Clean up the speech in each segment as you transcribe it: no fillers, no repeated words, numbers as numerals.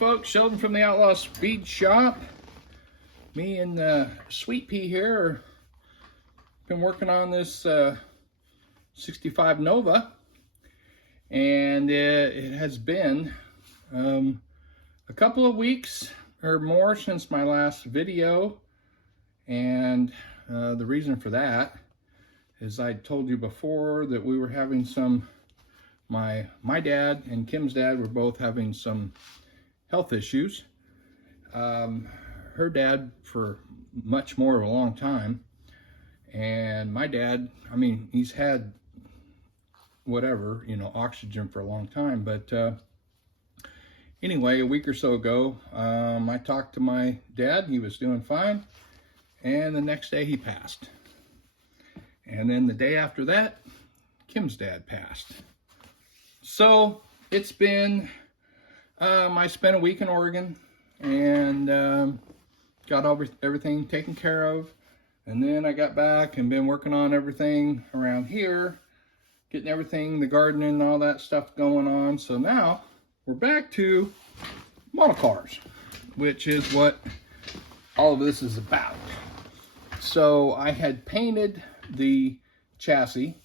folks, Sheldon from the Outlaw Speed Shop. Me and Sweet Pea here been working on this 65 Nova, and it has been a couple of weeks or more since my last video, and the reason for that is I told you before that we were having some, my dad and Kim's dad were both having some health issues. Her dad for much more of a long time, and my dad, I mean, he's had whatever, you know, oxygen for a long time, but anyway, a week or so ago, I talked to my dad. He was doing fine, and the next day he passed. And then the day after that, Kim's dad passed. So it's been, I spent a week in Oregon and got everything taken care of. And then I got back and been working on everything around here, getting everything, the gardening and all that stuff going on. So now we're back to model cars, which is what all of this is about. So I had painted the chassis,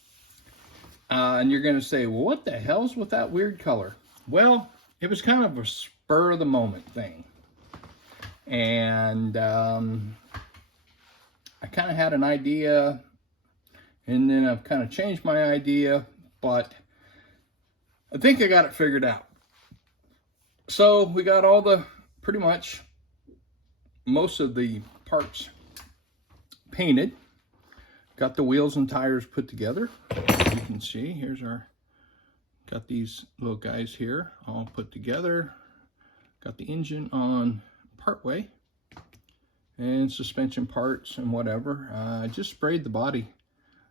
and you're going to say, well, what the hell's with that weird color? Well, it was kind of a spur of the moment thing, and I kind of had an idea, and then I've kind of changed my idea, but I think I got it figured out. So we got all the, pretty much most of the parts painted. Got the wheels and tires put together. As you can see, here's our, got these little guys here all put together. Got the engine on partway and suspension parts and whatever. I just sprayed the body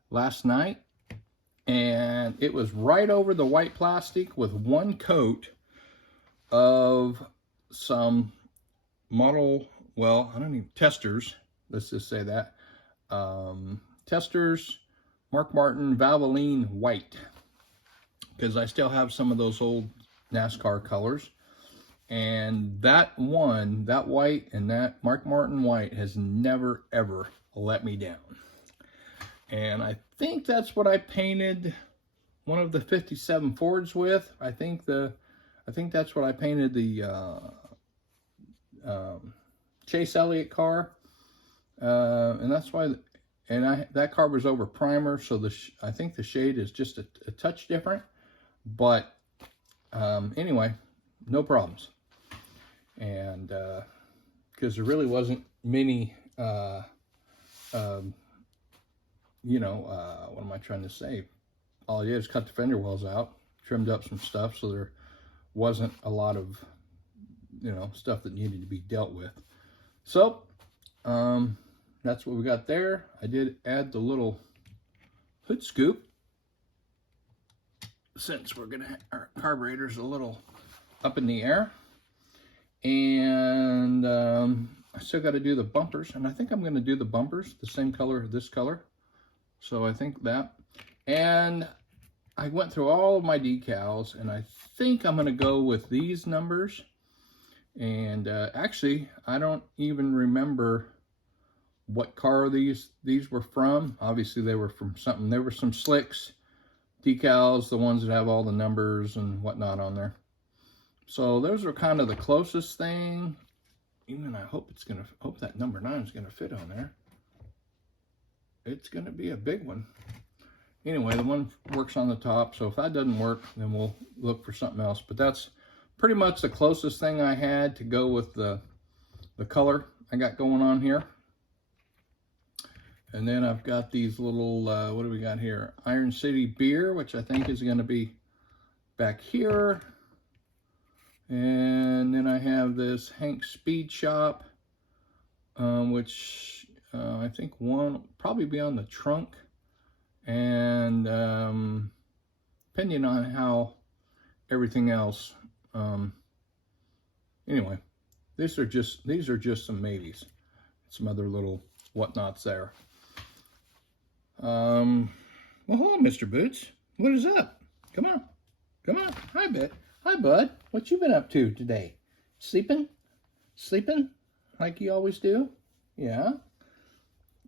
last night, and it was right over the white plastic with one coat of some model, well, I don't even, testers, let's just say that. Testers, Mark Martin Valvoline white, because I still have some of those old NASCAR colors, and that one, that white and that Mark Martin white has never ever let me down. And I think that's what I painted one of the 57 Fords with. I think that's what I painted the Chase Elliott car, and that's why. And that car was over primer, so I think the shade is just a touch different. But anyway, no problems. And because there really wasn't many, you know, what am I trying to say? All I did is cut the fender wells out, trimmed up some stuff, so there wasn't a lot of, you know, stuff that needed to be dealt with. So, that's what we got there. I did add the little hood scoop, since we're gonna, our carburetor's a little up in the air. And I still got to do the bumpers, and I think I'm going to do the bumpers the same color, this color. So I think that. And I went through all of my decals, and I think I'm going to go with these numbers. And actually, I don't even remember what car these were from. Obviously they were from something. There were some Slicks decals, the ones that have all the numbers and whatnot on there. So those are kind of the closest thing. Even I hope hope that number 9 is gonna fit on there. It's gonna be a big one. Anyway, the one works on the top, so if that doesn't work, then we'll look for something else. But that's pretty much the closest thing I had to go with the color I got going on here. And then I've got these little, what do we got here? Iron City Beer, which I think is going to be back here. And then I have this Hank Speed Shop, which I think one will probably be on the trunk. And depending on how everything else, anyway, these are just some maybes. Some other little whatnots there. Well, hello, Mr. Boots. What is up? Come on. Come on. Hi, Hi, bud. What you been up to today? Sleeping? Sleeping? Like you always do? Yeah?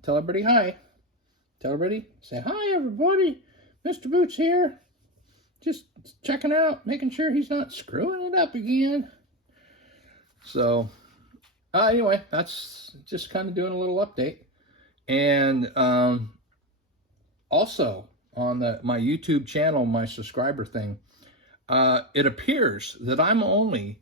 Tell everybody hi. Tell everybody, say hi everybody. Mr. Boots here. Just checking out, making sure he's not screwing it up again. So, anyway, that's just kind of doing a little update. And also on my YouTube channel, my subscriber thing, it appears that I'm only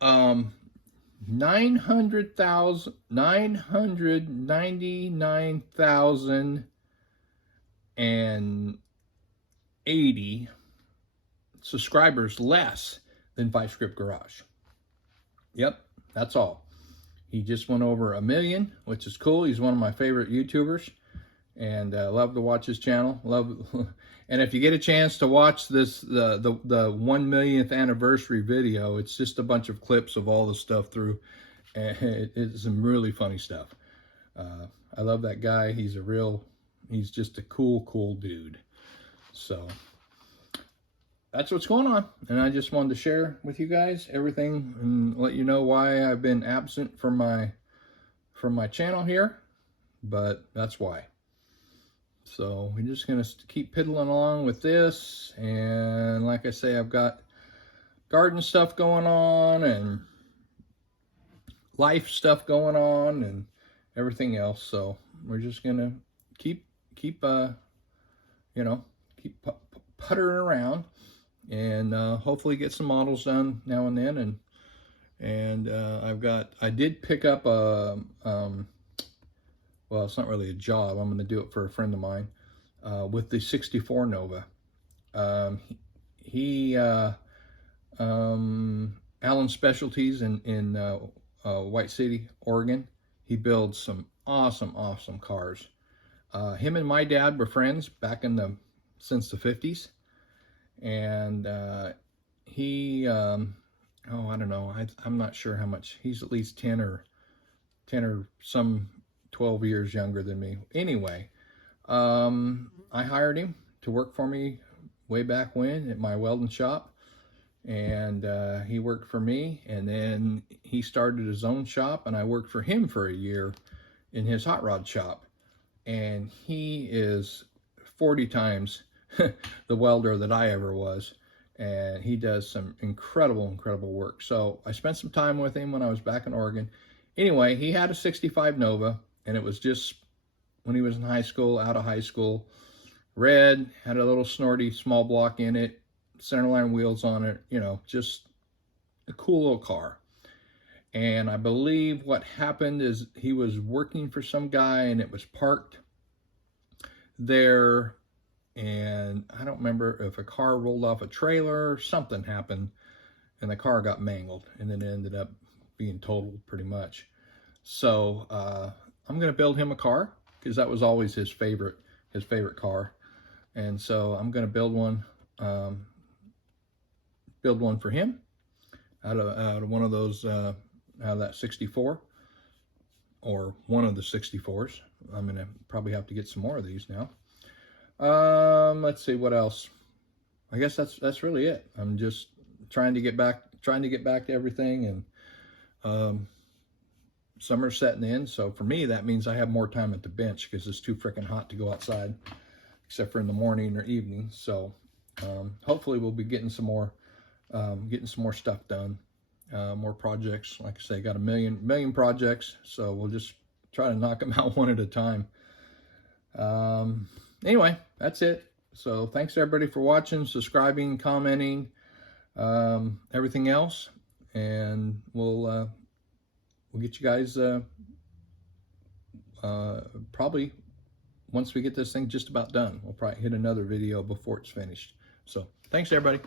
999,080 subscribers less than Vice Grip Garage. Yep, that's all. He just went over 1 million, which is cool. He's one of my favorite YouTubers, and love to watch his channel. And if you get a chance to watch this, the 1 millionth anniversary video, it's just a bunch of clips of all the stuff through, and it's some really funny stuff. I love that guy. He's just a cool dude. So that's what's going on, and I just wanted to share with you guys everything and let you know why I've been absent from my channel here, but that's why. So we're just gonna keep piddling along with this, and like I say, I've got garden stuff going on and life stuff going on and everything else. So we're just gonna keep puttering around, and hopefully get some models done now and then. And I did pick up a well, it's not really a job. I'm going to do it for a friend of mine with the 64 Nova. Allen Specialties in White City, Oregon. He builds some awesome cars. Him and my dad were friends back since the 50s. And I don't know, I'm not sure how much. He's at least 10 or some 12 years younger than me. Anyway, I hired him to work for me way back when at my welding shop, and he worked for me, and then he started his own shop, and I worked for him for a year in his hot rod shop, and he is 40 times the welder that I ever was, and he does some incredible work. So I spent some time with him when I was back in Oregon. Anyway, he had a 65 Nova, and it was just when he was in high school, out of high school. Red, had a little snorty small block in it, centerline wheels on it, just a cool little car. And I believe what happened is he was working for some guy, and it was parked there, and I don't remember if a car rolled off a trailer or something happened, and the car got mangled, and then it ended up being totaled pretty much. So I'm going to build him a car, because that was always his favorite car. And so I'm going to build one for him out of one of those, out of that 64, or one of the 64s. I'm going to probably have to get some more of these now. Let's see what else. I guess that's really it. I'm just trying to get back to everything, and summer's setting in, so for me that means I have more time at the bench, because it's too freaking hot to go outside, except for in the morning or evening. So hopefully we'll be getting some more stuff done, more projects. Like I say, got a million projects, so we'll just try to knock them out one at a time. Anyway, that's it. So thanks everybody for watching, subscribing, commenting, everything else, and we'll get you guys probably once we get this thing just about done. We'll probably hit another video before it's finished. So thanks everybody.